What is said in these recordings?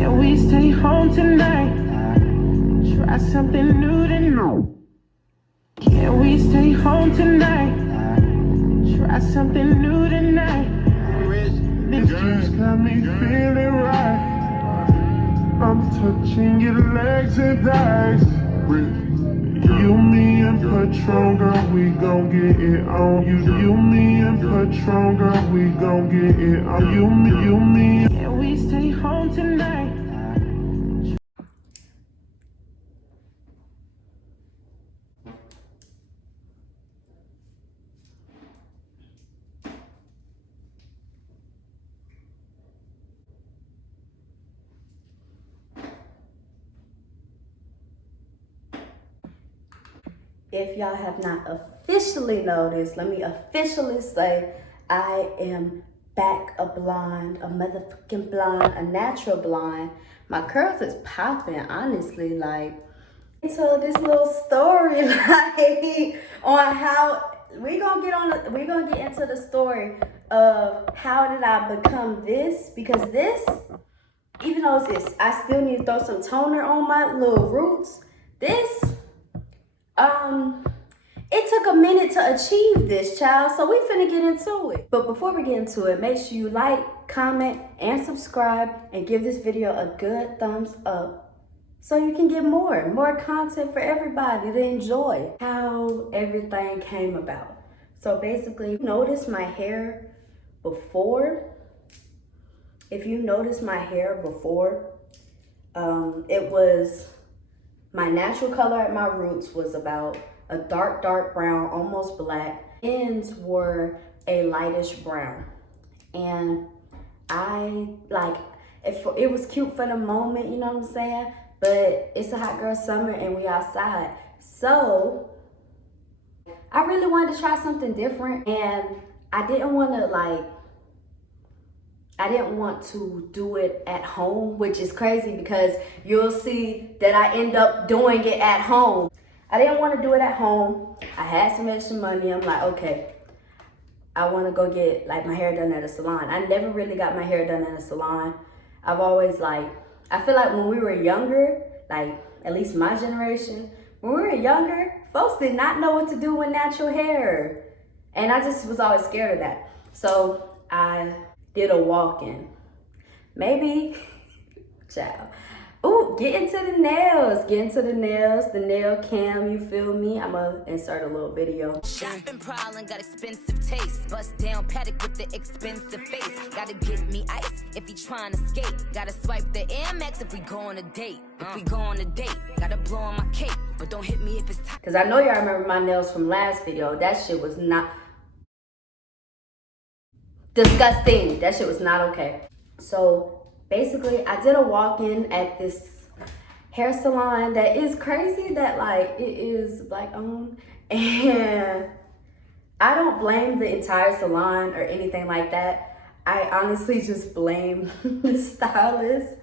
Can we stay home tonight? Try something new tonight. Can we stay home tonight? Try something new tonight. This just got me feeling right. I'm touching your legs and thighs. You, me, and Patron, girl, we gon' get it on. You, me, and Patron, girl, we gon' get it on. You, me. Can we stay home tonight? If y'all have not officially noticed, let me officially say I am back a blonde, a motherfucking blonde, a natural blonde. My curls is popping, honestly, like. So this little story, like, on how we gonna get into the story of how did I become this, because this, even though it's this, I still need to throw some toner on my little roots. This, it took a minute to achieve this, child, so we finna get into it. But before we get into it, make sure you like, comment, and subscribe, and give this video a good thumbs up so you can get more content for everybody to enjoy. How everything came about. So basically, notice my hair before. If you notice my hair before, it was, my natural color at my roots was about a dark brown, almost black. Ends were a lightish brown. And I, like, it was cute for the moment, you know what I'm saying? But it's a hot girl summer and we outside. So I really wanted to try something different, and I didn't want to do it at home, which is crazy because you'll see that I end up doing it at home. I didn't want to do it at home. I had some extra money. I'm like, okay, I want to go get like my hair done at a salon. I never really got my hair done at a salon. I've always I feel like when we were younger, like at least my generation, when we were younger, folks did not know what to do with natural hair. And I just was always scared of that. So I did a walk-in. Maybe, child. Ooh, get into the nails, the nail cam, you feel me? I'm gonna insert a little video. Shopping prowling, got expensive taste. Bust down paddock with the expensive face. Gotta get me ice if he trying to skate. Gotta swipe the Air Max if we go on a date. Gotta blow on my cake, but don't hit me if it's time. Cause I know y'all remember my nails from last video. That shit was not disgusting. That shit was not okay. So basically, I did a walk-in at this hair salon that is crazy, that like it is black owned, and I don't blame the entire salon or anything like that. I honestly just blame the stylist.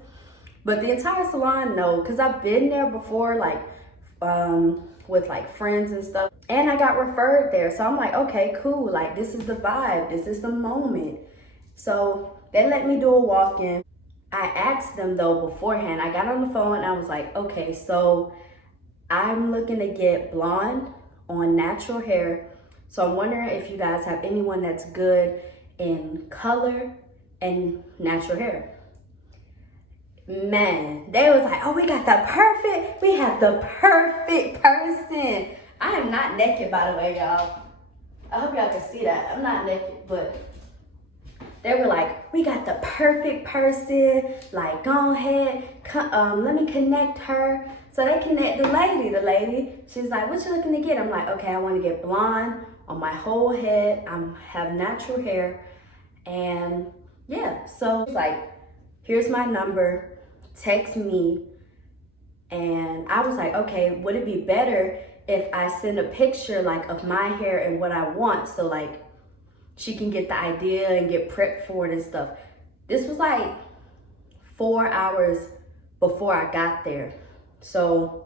But the entire salon, no, because I've been there before, like with like friends and stuff, and I got referred there. So I'm like, okay, cool, like this is the vibe, this is the moment. So they let me do a walk-in. I asked them though beforehand. I got on the phone and I was like, okay, so I'm looking to get blonde on natural hair. So I'm wondering if you guys have anyone that's good in color and natural hair. Man, they was like, oh, we have the perfect person. I am not naked, by the way, y'all. I hope y'all can see that. I'm not naked, but they were like, we got the perfect person. Like, go ahead, let me connect her. So they connect the lady. She's like, what you looking to get? I'm like, okay, I want to get blonde on my whole head. I have natural hair. And yeah, so it's like, here's my number. Text me. And I was like, okay, would it be better if I send a picture like of my hair and what I want, so like she can get the idea and get prepped for it and stuff. This was like 4 hours before I got there. So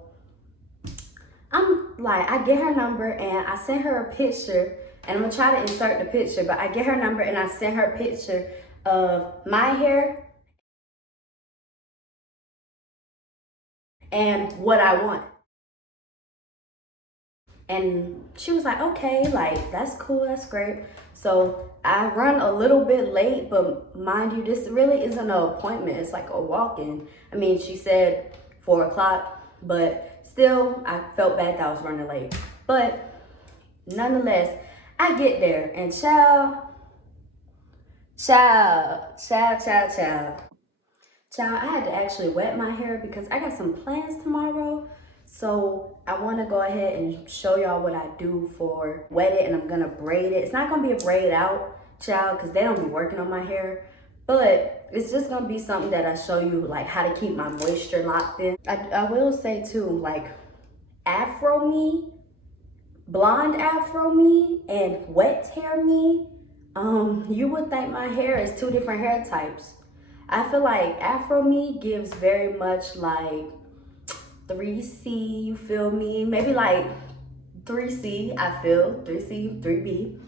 I'm like, I get her number and I sent her a picture, and I'm gonna try to insert the picture, but I get her number and I sent her a picture of my hair and what I want. And she was like, okay, like, that's cool, that's great. So I run a little bit late, but mind you, this really isn't an appointment. It's like a walk-in. I mean, she said 4 o'clock, but still, I felt bad that I was running late. But nonetheless, I get there and child, I had to actually wet my hair because I got some plans tomorrow. So I want to go ahead and show y'all what I do for wet it, and I'm gonna braid it. It's not gonna be a braid out, child, because they don't be working on my hair. But it's just gonna be something that I show you, like how to keep my moisture locked in. I will say too, like afro me, blonde afro me, and wet hair me, you would think my hair is 2 different hair types. I feel like afro me gives very much like 3C, you feel me? Maybe like 3C, I feel, 3C, 3B.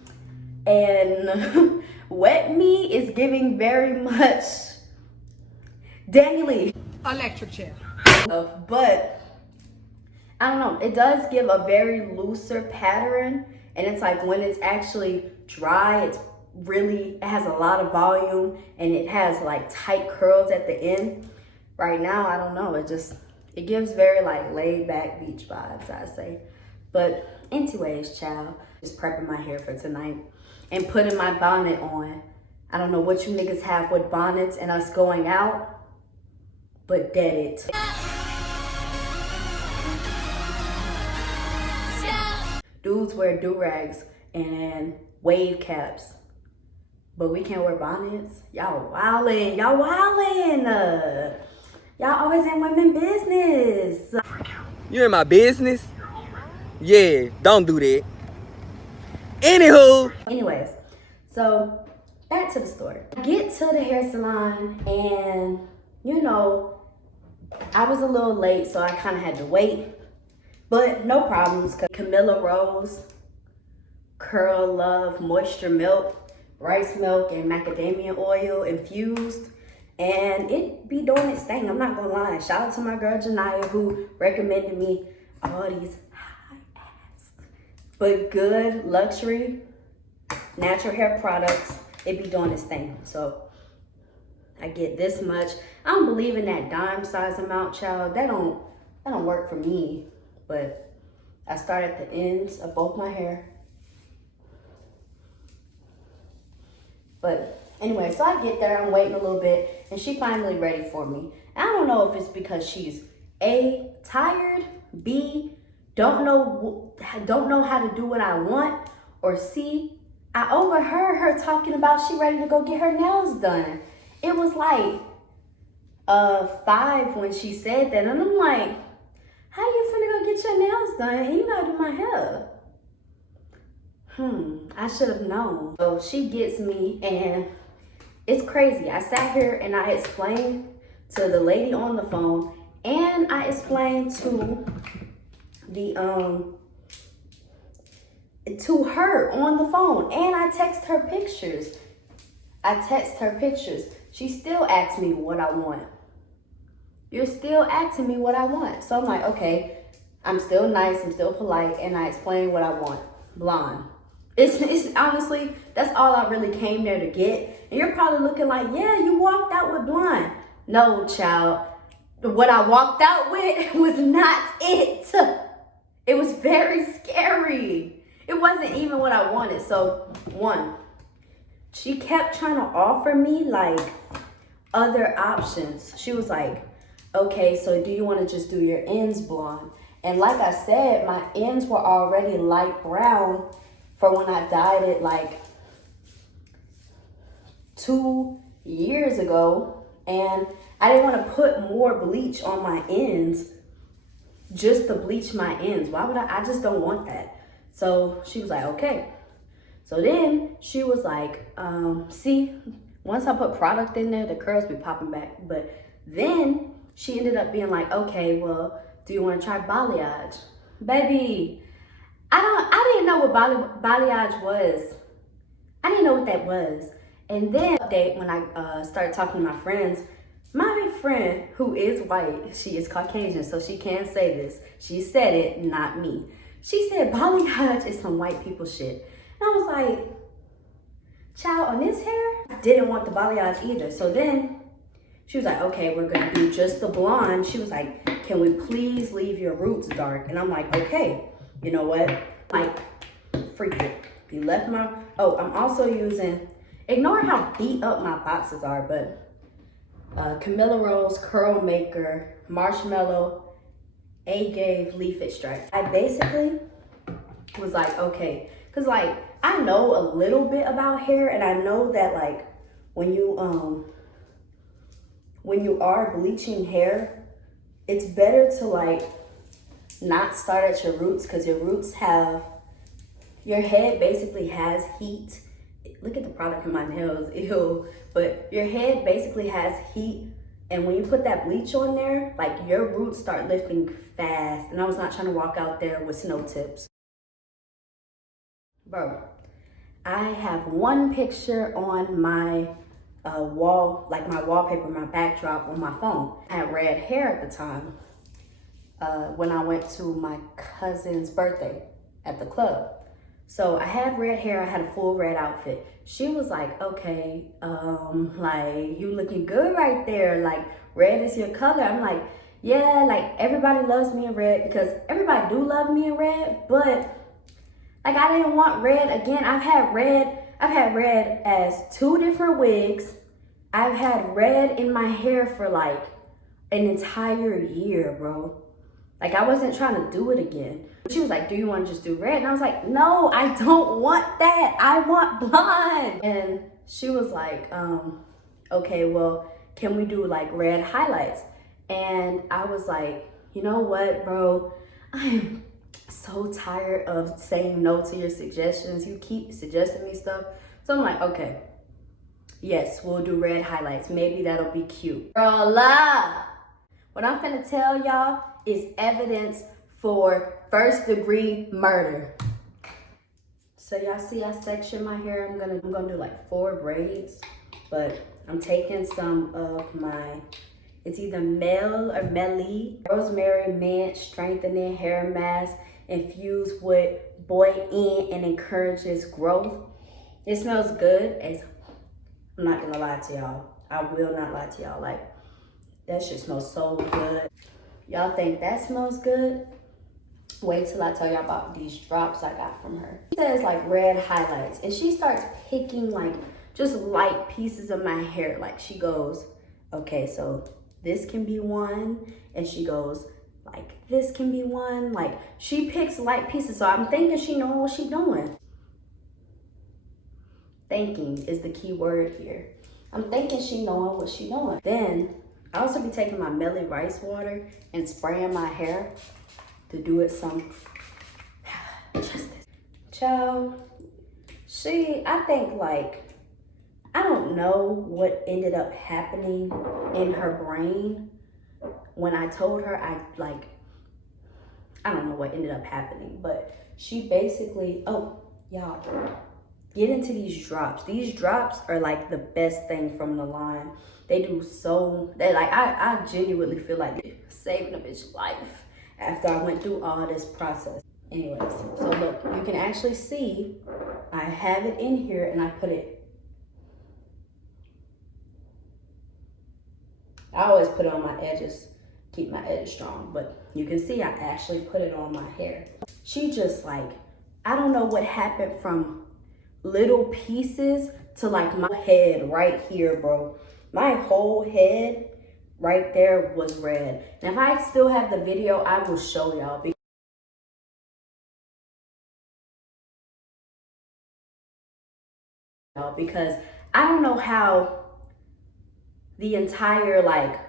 And wet me is giving very much Danny Lee. Electric chair. But I don't know, it does give a very looser pattern, and it's like when it's actually dry, it has a lot of volume, and it has like tight curls at the end. Right now, I don't know, it gives very like laid back beach vibes, I say. But anyways, child, just prepping my hair for tonight and putting my bonnet on. I don't know what you niggas have with bonnets and us going out, but dead it. Dudes wear do-rags and wave caps, but we can't wear bonnets. Y'all wildin', y'all wildin'. Y'all always in women business. You in my business? Yeah, don't do that. Anywho. Anyways, so back to the story. I get to the hair salon and, you know, I was a little late, so I kind of had to wait. But no problems, because Camilla Rose, Curl Love, Moisture Milk, rice milk, and macadamia oil infused. And it be doing its thing, I'm not gonna lie. Shout out to my girl Janaya, who recommended me all these high ass but good luxury natural hair products. It be doing its thing. So I get this much. I don't believe in that dime size amount, child. That don't work for me. But I start at the ends of both my hair. But anyway, so I get there, I'm waiting a little bit, and she finally ready for me. I don't know if it's because she's A, tired, B, don't know how to do what I want, or C, I overheard her talking about she ready to go get her nails done. It was like 5 when she said that, and I'm like, how you finna go get your nails done and you gotta do my hair? I should have known. So she gets me, and it's crazy. I sat here and I explained to the lady on the phone, and I explained to to her on the phone, and I text her pictures. She still asks me what I want. You're still asking me what I want. So I'm like, okay, I'm still nice, I'm still polite, and I explain what I want. Blonde. It's honestly, that's all I really came there to get. And you're probably looking like, yeah, you walked out with blonde. No, child. What I walked out with was not it. It was very scary. It wasn't even what I wanted. So, 1, she kept trying to offer me like other options. She was like, okay, so do you want to just do your ends blonde? And like I said, my ends were already light brown for when I dyed it like 2 years ago. And I didn't want to put more bleach on my ends just to bleach my ends. Why would I just don't want that. So she was like, okay. So then she was like, see, once I put product in there, the curls be popping back. But then she ended up being like, okay, well, do you want to try balayage? Baby, I didn't know what balayage was. I didn't know what that was. And then update when I started talking to my friends friend who is white, she is Caucasian, so she can say this. She said it, not me. She said balayage is some white people shit. And I was like, child, on this hair, I didn't want the balayage either. So then she was like, okay, we're gonna do just the blonde. She was like, can we please leave your roots dark? And I'm like, okay, you know what? Like, freak it. You left my, oh, I'm also using, ignore how beat up my boxes are, but Camilla Rose Curl Maker, Marshmallow, Agave Leaf Extract. I basically was like, okay, cause like, I know a little bit about hair, and I know that like, when you are bleaching hair, it's better to like, not start at your roots, cause your roots have, your head basically has heat. Look at the product in my nails, ew. But your head basically has heat, and when you put that bleach on there, like your roots start lifting fast. And I was not trying to walk out there with snow tips. Bro, I have one picture on my wall, like my wallpaper, my backdrop on my phone. I had red hair at the time when I went to my cousin's birthday at the club. So I had red hair, I had a full red outfit. She was like, okay, like you looking good right there. Like red is your color. I'm like, yeah, like everybody loves me in red, because everybody do love me in red, but like I didn't want red again. I've had red as 2 different wigs. I've had red in my hair for like an entire year, bro. Like I wasn't trying to do it again. She was like, do you want to just do red? And I was like, no, I don't want that. I want blonde. And she was like, okay, well, can we do like red highlights? And I was like, you know what, bro? I am so tired of saying no to your suggestions. You keep suggesting me stuff. So I'm like, okay, yes, we'll do red highlights. Maybe that'll be cute. Girl, what I'm finna tell y'all is evidence for 1st-degree murder. So y'all see I section my hair. I'm gonna do like 4 braids, but I'm taking some of my, it's either Mel or Melly Rosemary Mint Strengthening Hair Mask infused with buoyant and encourages growth. It smells good. I'm not gonna lie to y'all. I will not lie to y'all. Like, that shit smells so good. Y'all think that smells good? Wait till I tell y'all about these drops I got from her. She says like red highlights, and she starts picking like just light pieces of my hair. Like she goes, okay, so this can be one, and she goes like this can be one. Like she picks light pieces, so I'm thinking she knows what she's doing. Thinking is the key word here. I'm thinking she knowing what she doing. Then I also be taking my Melly rice water and spraying my hair to do it some justice. Child, I think like, I don't know what ended up happening in her brain when I told her I don't know what ended up happening, but she basically, oh, y'all, get into these drops. These drops are like the best thing from the line. They do so, I genuinely feel like they're saving a bitch's life after I went through all this process. Anyways, so look, you can actually see I have it in here, and I put it, I always put it on my edges, keep my edges strong, but you can see I actually put it on my hair. She just like, I don't know what happened from little pieces to like my head right here, bro. My whole head right there was red. And if I still have the video, I will show y'all. Because I don't know how the entire, like,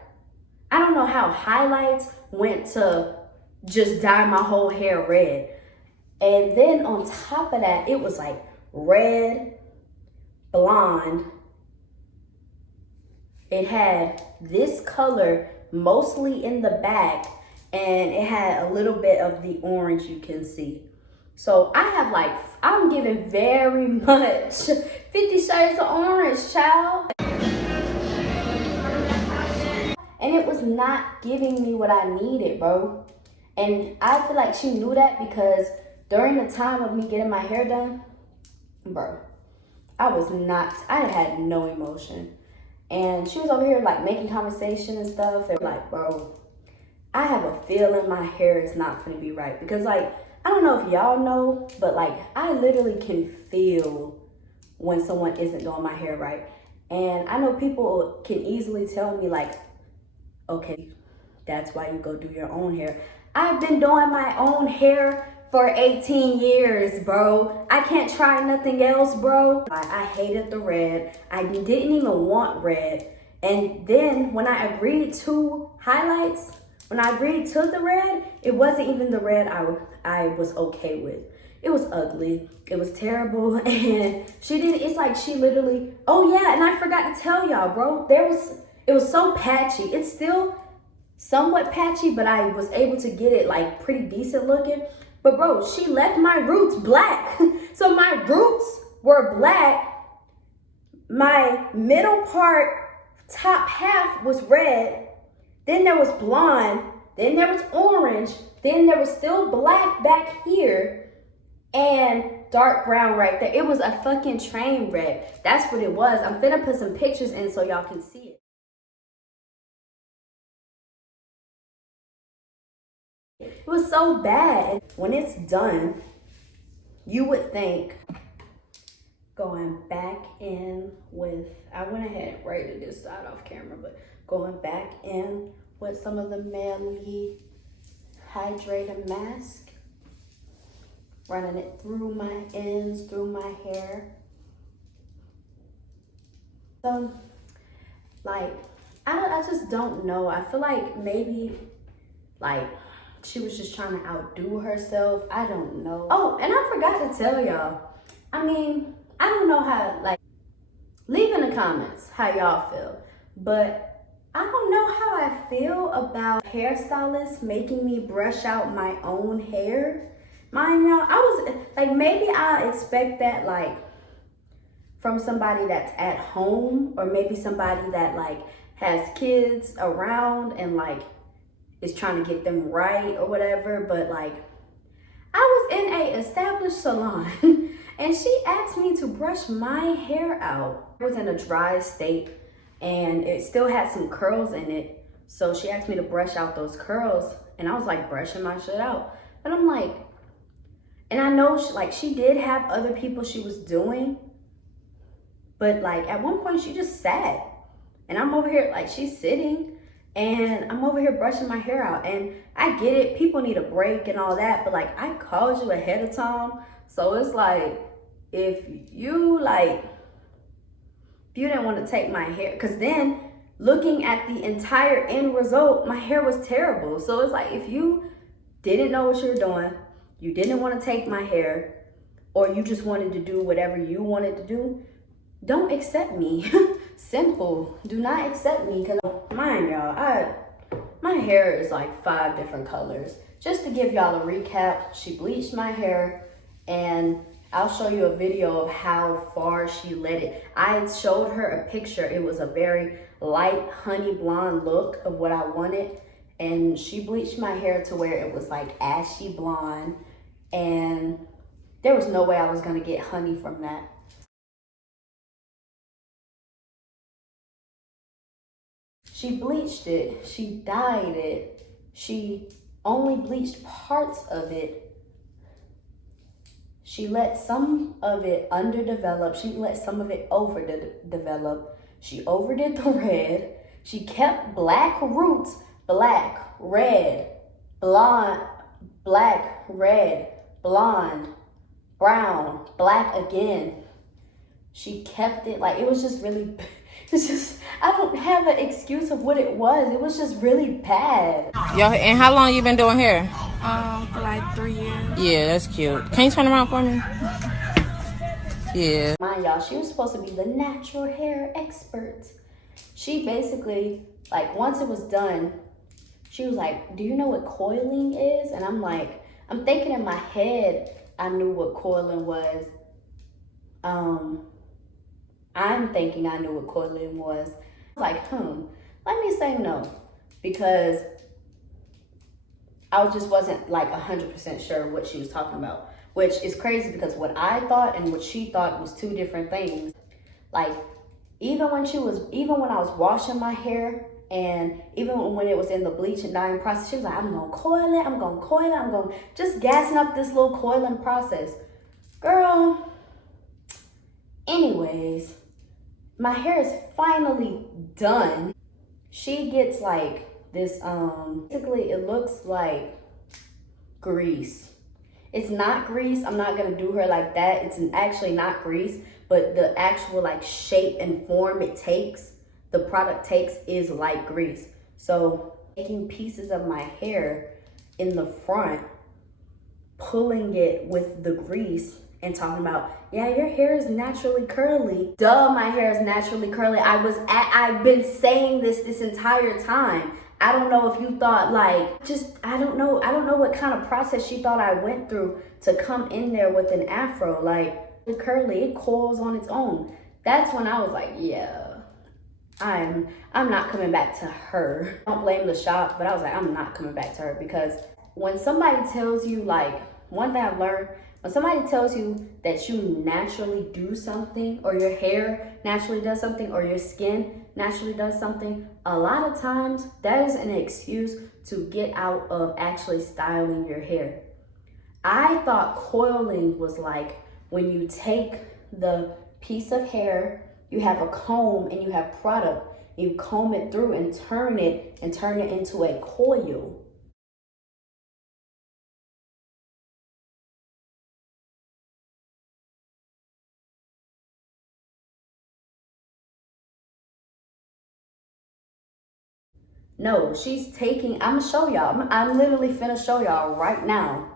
I don't know how highlights went to just dye my whole hair red. And then on top of that, it was like red, blonde. It had this color mostly in the back, and it had a little bit of the orange you can see. So I have like, I'm giving very much 50 shades of orange, child. And and it was not giving me what I needed, bro. And I feel like she knew that because during the time of me getting my hair done, bro, I had no emotion. And she was over here like making conversation and stuff, and like, bro, I have a feeling my hair is not gonna be right. Because like, I don't know if y'all know, but like, I literally can feel when someone isn't doing my hair right. And I know people can easily tell me like, okay, that's why you go do your own hair. I've been doing my own hair for 18 years, bro. I can't try nothing else, bro. I hated the red. I didn't even want red. And then when I agreed to highlights, when I agreed to the red, it wasn't even the red I was okay with. It was ugly. It was terrible. And it's like she literally, oh yeah, and I forgot to tell y'all, bro, it was so patchy. It's still somewhat patchy, but I was able to get it like pretty decent looking. But bro, she left my roots black. So my roots were black. My middle part, top half was red. Then there was blonde. Then there was orange. Then there was still black back here. And dark brown right there. It was a fucking train wreck. That's what it was. I'm finna put some pictures in so y'all can see it. It was so bad. And when it's done, you would think going back in with, I went ahead and rated this side off camera, but going back in with some of the Manly hydrating mask, running it through my ends, through my hair. So, like, I just don't know. I feel like maybe, like, she was just trying to outdo herself. I don't know. Oh, and I forgot to tell y'all. I mean, I don't know how, like, leave in the comments how y'all feel. But I don't know how I feel about hairstylists making me brush out my own hair. Mind y'all, I was, like, maybe I expect that, like, from somebody that's at home, or maybe somebody that, like, has kids around and, like, is trying to get them right or whatever. But like, I was in a established salon and she asked me to brush my hair out. It was in a dry state and it still had some curls in it. So she asked me to brush out those curls and I was like brushing my shit out. But I'm like, and I know she did have other people she was doing, but like at one point she just sat and I'm over here, like she's sitting and I'm over here brushing my hair out. And I get it, people need a break and all that, but like I called you ahead of time. So it's like, if you didn't want to take my hair, because then looking at the entire end result, my hair was terrible. So it's like, if you didn't know what you were doing, you didn't want to take my hair, or you just wanted to do whatever you wanted to do, don't accept me. Simple. Do not accept me, because mind y'all, my hair is like 5 different colors. Just to give y'all a recap, she bleached my hair, and I'll show you a video of how far she let it. I showed her a picture. It was a very light honey blonde look of what I wanted, and she bleached my hair to where it was like ashy blonde, and there was no way I was gonna get honey from that. She bleached it, she dyed it, she only bleached parts of it. She let some of it underdevelop, she let some of it overdevelop. She overdid the red. She kept black roots, black, red, blonde, black, red, blonde, brown, black again. She kept it, like, it was just really, it's just, I don't have an excuse of what it was. It was just really bad. Yo, and how long you been doing hair? For like 3 years. Yeah, that's cute. Can you turn around for me? Yeah. Mind y'all, she was supposed to be the natural hair expert. She basically, like, once it was done, she was like, do you know what coiling is? And I'm like, I'm thinking in my head, I knew what coiling was. I'm thinking I knew what coiling was. I was like, let me say no. because I just wasn't like 100% sure what she was talking about, which is crazy because what I thought and what she thought was two different things. Like, even when I was washing my hair, and even when it was in the bleach and dyeing process, she was like, I'm gonna coil it, I'm gonna just gassing up this little coiling process. Girl, anyways, my hair is finally done. She gets like this, basically it looks like grease. It's not grease. I'm not gonna do her like that. It's actually not grease, but the actual like shape and form it takes, the product takes, is like grease. So taking pieces of my hair in the front, pulling it with the grease and talking about, yeah, your hair is naturally curly. Duh, my hair is naturally curly. I've been saying this entire time. I don't know if you thought like, I don't know what kind of process she thought I went through to come in there with an afro. Like, the curly, it coils on its own. That's when I was like, yeah, I'm not coming back to her. I don't blame the shop, but I was like, I'm not coming back to her, because when somebody tells you, like, one thing I've learned, when somebody tells you that you naturally do something, or your hair naturally does something, or your skin naturally does something, a lot of times that is an excuse to get out of actually styling your hair. I thought coiling was like when you take the piece of hair, you have a comb and you have product, you comb it through and turn it into a coil. No, she's taking, I'm gonna show y'all. I'm literally finna show y'all right now.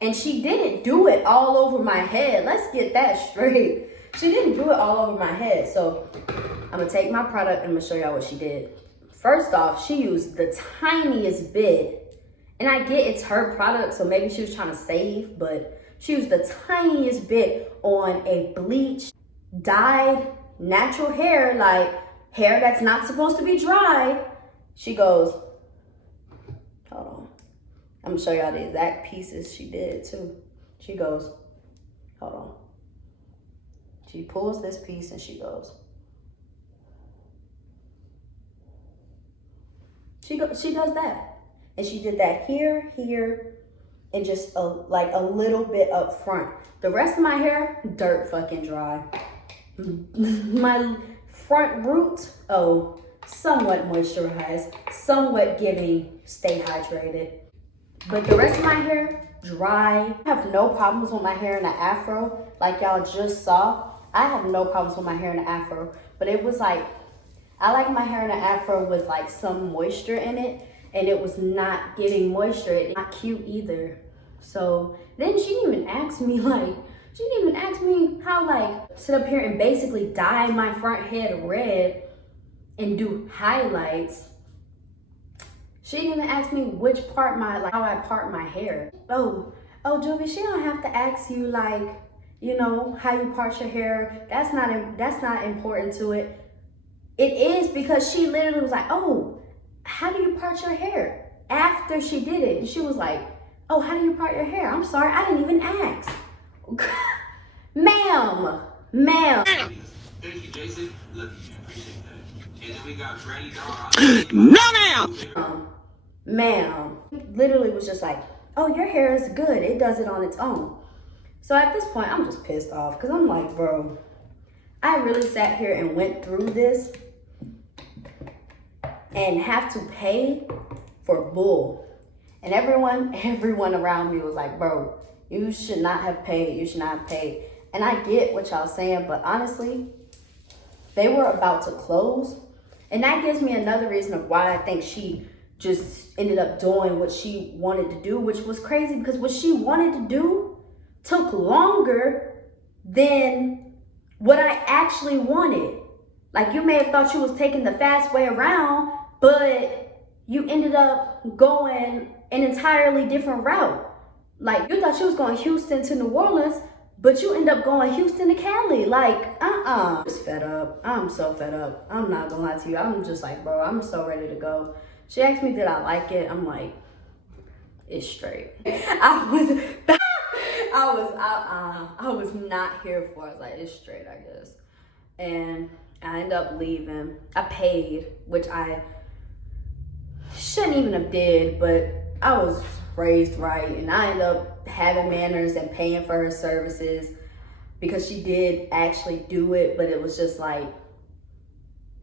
And she didn't do it all over my head. Let's get that straight. She didn't do it all over my head. So I'm gonna take my product and I'm gonna show y'all what she did. First off, she used the tiniest bit. And I get it's her product, so maybe she was trying to save, but she used the tiniest bit on a bleach, dyed, natural hair, like hair that's not supposed to be dry. She goes, hold on. I'm gonna show y'all the exact pieces she did too. She goes, hold on. She pulls this piece and she goes. She does that. And she did that here, and just like a little bit up front. The rest of my hair, dirt fucking dry. My front root, somewhat moisturized, somewhat giving stay hydrated. But the rest of my hair, dry. I have no problems with my hair in an afro, like y'all just saw. I have no problems with my hair in an afro, but it was like, I like my hair in an afro with like some moisture in it, and it was not giving moisture. It's not cute either. So then she didn't even ask me how like sit up here and basically dye my front head red and do highlights. She didn't even ask me which part how I part my hair. Oh, Juvie, she don't have to ask you like, you know, how you part your hair. That's not important to it. It is, because she literally was like, oh, how do you part your hair? After she did it, and she was like, oh, how do you part your hair? I'm sorry, I didn't even ask. Ma'am. Thank you, Jason. Look, appreciate that. And then we got Granny Dog. No, Ma'am. Literally was just like, oh, your hair is good. It does it on its own. So at this point, I'm just pissed off, because I'm like, bro, I really sat here and went through this and have to pay for bull. And everyone around me was like, bro, you should not have paid. You should not have paid. And I get what y'all saying, but honestly, they were about to close. And that gives me another reason of why I think she just ended up doing what she wanted to do, which was crazy, because what she wanted to do took longer than what I actually wanted. Like, you may have thought you was taking the fast way around, but you ended up going an entirely different route. Like, you thought she was going Houston to New Orleans, but you end up going Houston to Cali. Like, I'm just fed up. I'm so fed up. I'm not gonna lie to you. I'm just like, bro, I'm so ready to go. She asked me, did I like it? I'm like, it's straight. I was not here for it. I was like, it's straight, I guess. And I ended up leaving. I paid, which I shouldn't even have did, but I was raised right, and I ended up having manners and paying for her services because she did actually do it, but it was just like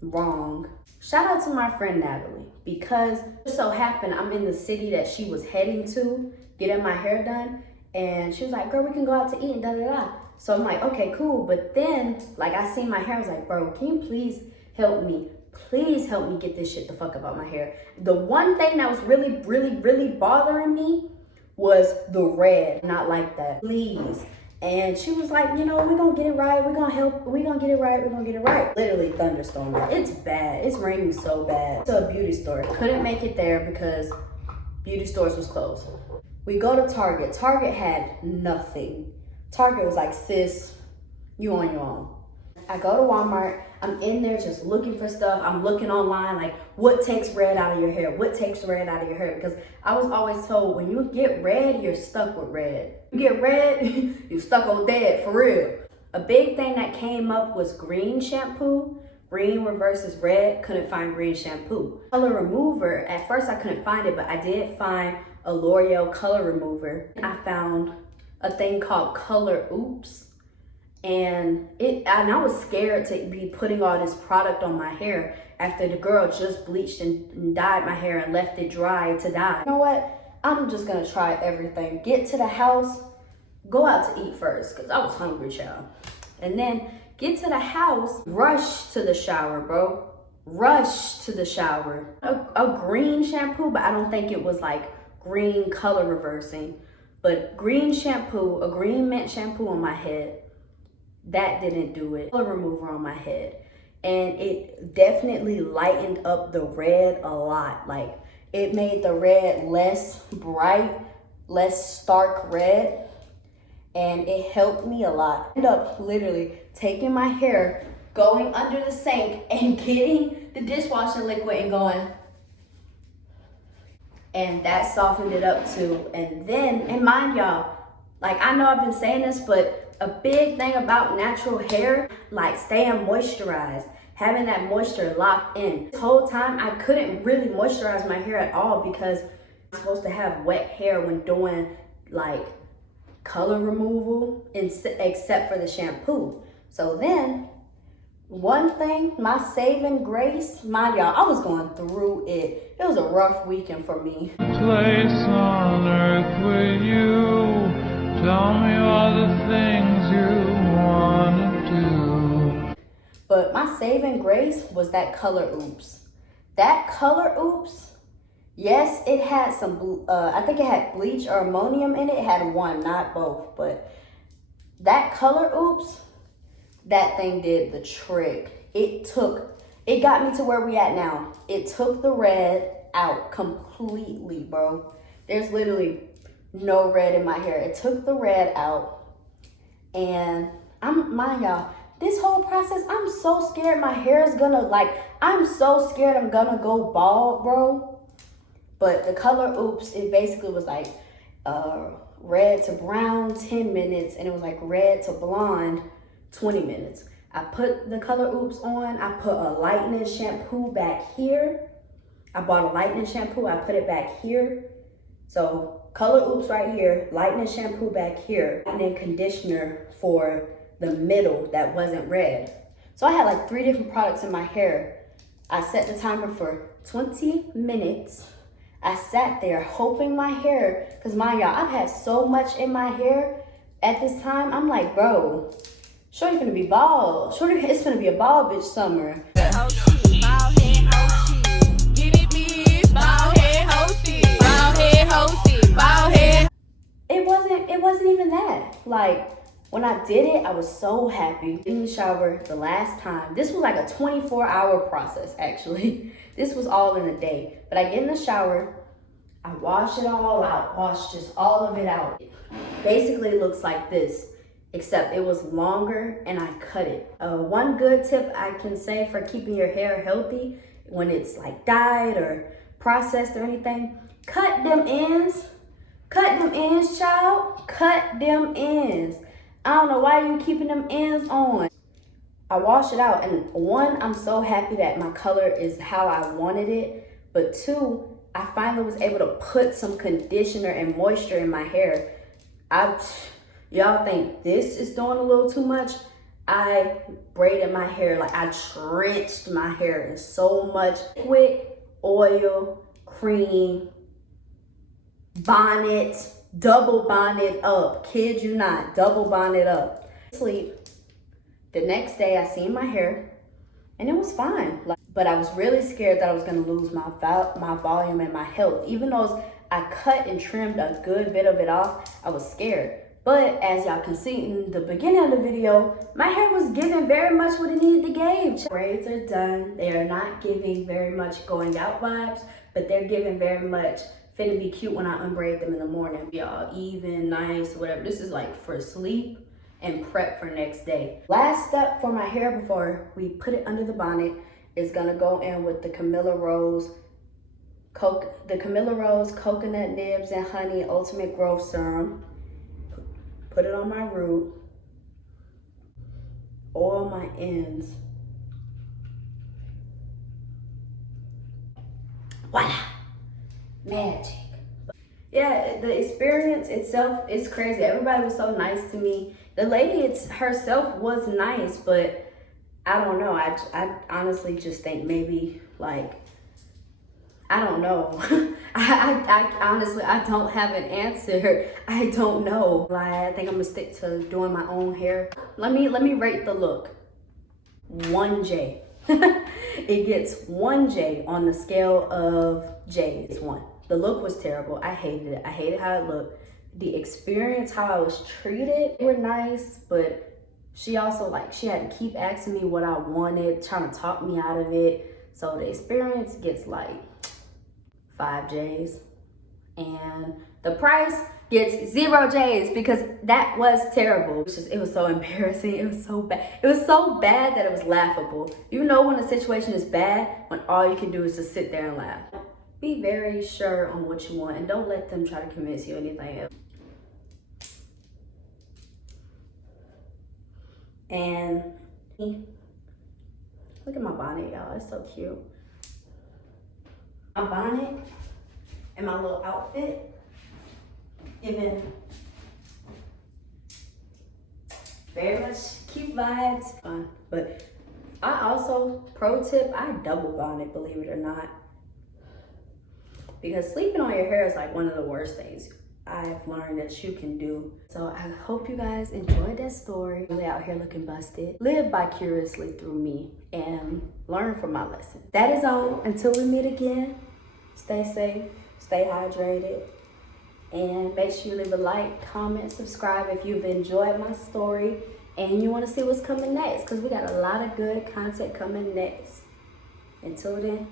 wrong. Shout out to my friend Natalie, because it so happened I'm in the city that she was heading to, getting my hair done, and she was like, girl, we can go out to eat and da-da-da. So I'm like, okay, cool. But then, like, I seen my hair, I was like, bro, can you please help me? Please help me get this shit the fuck about my hair. The one thing that was really, really, really bothering me was the red. Not like that, please. And she was like, you know, we're gonna get it right. We're gonna help. We're gonna get it right. We're gonna get it right. Literally thunderstorming. It's bad. It's raining so bad. To a beauty store. Couldn't make it there because beauty stores was closed. We go to Target. Target had nothing. Target was like, sis, you on your own. I go to Walmart. I'm in there just looking for stuff. I'm looking online, like, what takes red out of your hair? What takes red out of your hair? Because I was always told, when you get red, you're stuck with red. You get red, you're stuck on dead, for real. A big thing that came up was green shampoo. Green versus red, couldn't find green shampoo. Color remover, at first I couldn't find it, but I did find a L'Oreal color remover. I found a thing called Color Oops. And I was scared to be putting all this product on my hair after the girl just bleached and dyed my hair and left it dry to die. You know what? I'm just gonna try everything. Get to the house, go out to eat first, because I was hungry, child. And then get to the house, rush to the shower, bro. Rush to the shower. A green shampoo, but I don't think it was like green color reversing. But green shampoo, a green mint shampoo on my head. That didn't do it. Color remover on my head. And it definitely lightened up the red a lot. Like, it made the red less bright, less stark red. And it helped me a lot. I ended up literally taking my hair, going under the sink and getting the dishwashing liquid and going. And that softened it up too. And then, and mind y'all, like, I know I've been saying this, but a big thing about natural hair, like staying moisturized, having that moisture locked in. This whole time, I couldn't really moisturize my hair at all because I'm supposed to have wet hair when doing like color removal, except for the shampoo. So then, one thing, my saving grace, mind y'all, I was going through it. It was a rough weekend for me. Place on earth with you. Tell me all the things you wanna do. But my saving grace was that Color Oops. That Color Oops, yes, it had some, I think it had bleach or ammonium in it. It had one, not both. But that Color Oops, that thing did the trick. It got me to where we at now. It took the red out completely, bro. There's literally no red in my hair. It took the red out. And mind y'all, this whole process, I'm so scared my hair is gonna, I'm so scared I'm gonna go bald, bro. But the Color Oops, it basically was like red to brown 10 minutes, and it was like red to blonde 20 minutes. I put the Color Oops on. I put a lightening shampoo back here. I bought a lightening shampoo. I put it back here. So Color Oops right here, lightening shampoo back here, and then conditioner for the middle that wasn't red. So I had like 3 different products in my hair. I set the timer for 20 minutes. I sat there hoping my hair, because mind y'all, I've had so much in my hair at this time. I'm like, bro, shorty finna be bald. Shorty, it's finna be a bald bitch summer. It wasn't even that. Like, when I did it, I was so happy. In the shower the last time, this was like a 24-hour process, actually. This was all in a day. But I get in the shower, I wash it all out, wash just all of it out. Basically, it looks like this. except it was longer and I cut it. One good tip I can say for keeping your hair healthy when it's like dyed or processed or anything, cut them ends. Cut them ends, child. Cut them ends. I don't know why you keeping them ends on. I wash it out, and one, I'm so happy that my color is how I wanted it, but two, I finally was able to put some conditioner and moisture in my hair. Y'all think this is doing a little too much? I braided my hair, like I drenched my hair in so much liquid, oil, cream, bonnet, double bonnet up. Kid you not, double bonnet up. Sleep. The next day I seen my hair and it was fine. But I was really scared that I was gonna lose my volume and my health. Even though I cut and trimmed a good bit of it off, I was scared. But as y'all can see in the beginning of the video, my hair was giving very much what it needed to give. Braids are done. They are not giving very much going out vibes, but they're giving very much finna be cute when I unbraid them in the morning. Y'all, even, nice, whatever. This is like for sleep and prep for next day. Last step for my hair before we put it under the bonnet is gonna go in with the Camilla Rose Coconut Nibs and Honey Ultimate Growth Serum. Put it on my root, oil my ends. Voila, magic. Yeah, the experience itself is crazy. Everybody was so nice to me. The lady herself was nice, but I don't know. I honestly just think maybe like, I don't know. I honestly, I don't have an answer. I don't know. I think I'm gonna stick to doing my own hair. Let me rate the look. 1J. It gets 1J on the scale of J. It's 1. The look was terrible. I hated it. I hated how it looked. The experience, how I was treated, were nice, but she also she had to keep asking me what I wanted, trying to talk me out of it. So the experience gets like 5 J's, and the price gets 0 J's because that was terrible. It was so embarrassing. It was so bad. It was so bad that it was laughable. You know when a situation is bad, when all you can do is just sit there and laugh. Be very sure on what you want and don't let them try to convince you anything else. And look at my bonnet, y'all. It's so cute. My bonnet and my little outfit giving very much cute vibes. Fun. But I also, pro tip, I double bonnet, believe it or not. Because sleeping on your hair is like one of the worst things I've learned that you can do. So I hope you guys enjoyed that story. Really out here looking busted. Live vicariously through me and learn from my lesson. That is all. Until we meet again, stay safe, stay hydrated, and make sure you leave a like, comment, subscribe if you've enjoyed my story and you want to see what's coming next, because we got a lot of good content coming next. Until then,